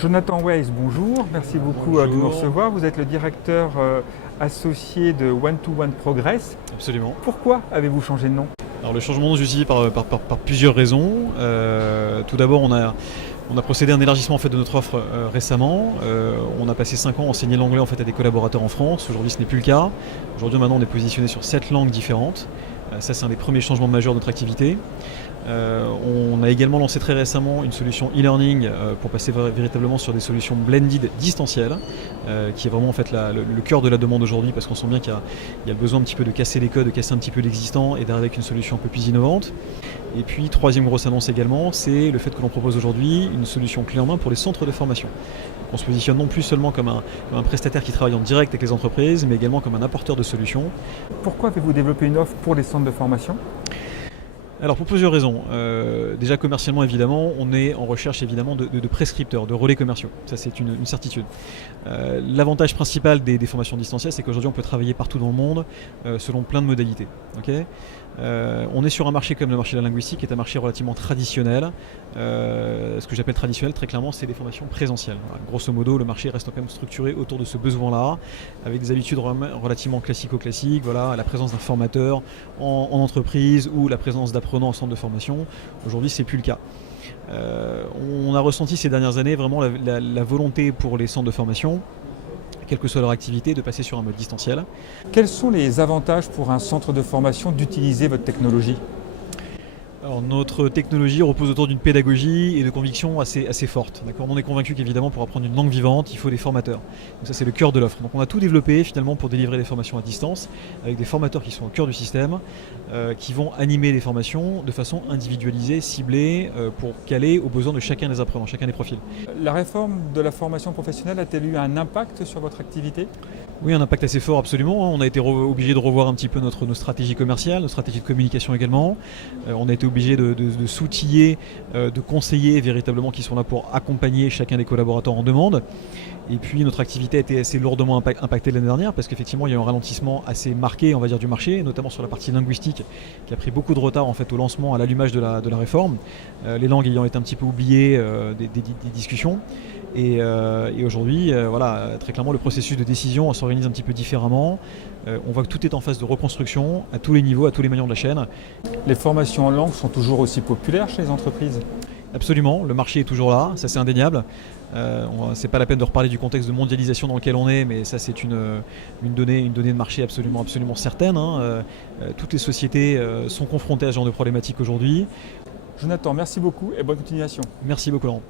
Jonathan Weiss, bonjour, merci beaucoup de nous recevoir. Vous êtes le directeur associé de One-to-One Progress. Absolument. Pourquoi avez-vous changé de nom? Alors le changement de nom se justifie par plusieurs raisons. Tout d'abord, on a procédé à un élargissement en fait, de notre offre récemment. On a passé 5 ans à enseigner l'anglais en fait, à des collaborateurs en France. Aujourd'hui, ce n'est plus le cas. Aujourd'hui, maintenant, on est positionné sur 7 langues différentes. Ça, c'est un des premiers changements majeurs de notre activité. On a également lancé très récemment une solution e-learning pour passer véritablement sur des solutions blended distancielles, qui est vraiment en fait le cœur de la demande aujourd'hui, parce qu'on sent bien qu'il y a le besoin un petit peu de casser les codes, de casser un petit peu l'existant et d'arriver avec une solution un peu plus innovante. Et puis, troisième grosse annonce également, c'est le fait que l'on propose aujourd'hui une solution clé en main pour les centres de formation. On se positionne non plus seulement comme un prestataire qui travaille en direct avec les entreprises, mais également comme un apporteur de solutions. Pourquoi avez-vous développé une offre pour les centres de formation? Alors pour plusieurs raisons. Déjà commercialement évidemment, on est en recherche évidemment de prescripteurs, de relais commerciaux. Ça c'est une certitude. L'avantage principal des formations distancielles, c'est qu'aujourd'hui on peut travailler partout dans le monde selon plein de modalités. Okay, on est sur un marché comme le marché de la linguistique, qui est un marché relativement traditionnel. Ce que j'appelle traditionnel, très clairement, c'est les formations présentielles. Voilà, grosso modo, le marché reste quand même structuré autour de ce besoin-là, avec des habitudes relativement classico-classiques. Voilà, la présence d'un formateur en entreprise ou la présence d'apprenants en centre de formation. Aujourd'hui, c'est plus le cas. On a ressenti ces dernières années vraiment la volonté pour les centres de formation, quelle que soit leur activité, de passer sur un mode distanciel. Quels sont les avantages pour un centre de formation d'utiliser votre technologie? Alors, notre technologie repose autour d'une pédagogie et de convictions assez fortes. On est convaincu qu'évidemment pour apprendre une langue vivante, il faut des formateurs. Donc ça c'est le cœur de l'offre. Donc on a tout développé finalement pour délivrer des formations à distance, avec des formateurs qui sont au cœur du système, qui vont animer les formations de façon individualisée, ciblée, pour caler aux besoins de chacun des apprenants, chacun des profils. La réforme de la formation professionnelle a-t-elle eu un impact sur votre activité? Oui, un impact assez fort, absolument. On a été obligé de revoir un petit peu nos stratégies commerciales, nos stratégies de communication également. On a été obligé de s'outiller, de conseiller véritablement qui sont là pour accompagner chacun des collaborateurs en demande. Et puis notre activité a été assez lourdement impactée l'année dernière, parce qu'effectivement il y a eu un ralentissement assez marqué, on va dire, du marché, notamment sur la partie linguistique, qui a pris beaucoup de retard en fait au lancement, à l'allumage de la réforme, les langues ayant été un petit peu oubliées des discussions. Et aujourd'hui, voilà, très clairement, le processus de décision s'organise un petit peu différemment. On voit que tout est en phase de reconstruction à tous les niveaux, à tous les maillons de la chaîne. Les formations en langue sont toujours aussi populaires chez les entreprises? Absolument, le marché est toujours là, ça c'est indéniable. C'est pas la peine de reparler du contexte de mondialisation dans lequel on est, mais ça c'est une donnée de marché absolument certaine. Toutes les sociétés sont confrontées à ce genre de problématiques aujourd'hui. Jonathan, merci beaucoup et bonne continuation. Merci beaucoup Laurent.